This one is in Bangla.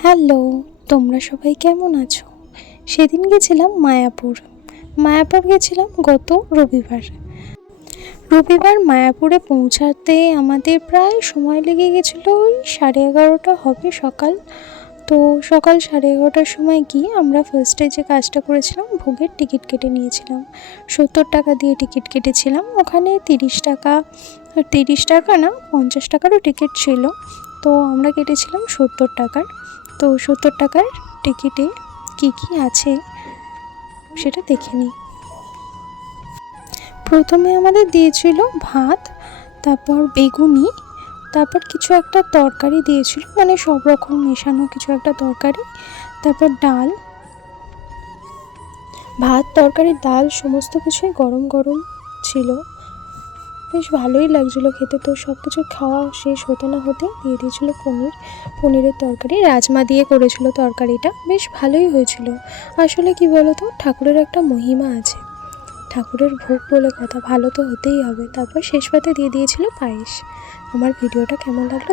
হ্যালো, তোমরা সবাই কেমন আছো? সেদিন গেছিলাম মায়াপুর। গেছিলাম গত রবিবার মায়াপুরে পৌঁছাতে আমাদের প্রায় সময় লেগে গেছিলো ওই 11:30 হবে সকাল। তো সকাল 11:30টার সময় গিয়ে আমরা ফার্স্টে যে কাজটা করেছিলাম, ভোগের টিকিট কেটে নিয়েছিলাম। 70 টাকা দিয়ে টিকিট কেটেছিলাম। ওখানে 30 টাকা না, 50 টাকারও টিকিট ছিল। তো আমরা কেটেছিলাম 70 টাকার। তো 70 টাকার টিকিটে কি কি আছে সেটা দেখে নিই। প্রথমে আমাদের দিয়েছিল ভাত, তারপর বেগুনি, তারপর কিছু একটা তরকারি দিয়েছিল, মানে সব রকম মেশানো কিছু একটা তরকারি, তারপর ডাল, ভাত, তরকারি, ডাল সমস্ত কিছুই গরম গরম ছিল। বেশ ভালোই লাগছিলো খেতে। তো সব কিছু খাওয়া শেষ হতে না হতে দিয়ে দিয়েছিল পনিরের তরকারি। রাজমা দিয়ে করেছিল তরকারিটা, বেশ ভালোই হয়েছিল। আসলে কি বলতো, ঠাকুরের একটা মহিমা আছে, ঠাকুরের ভোগ বলে কথা, ভালো তো হতেই হবে। তারপর শেষ পাতে দিয়ে দিয়েছিল পায়েস। আমার ভিডিওটা কেমন লাগলো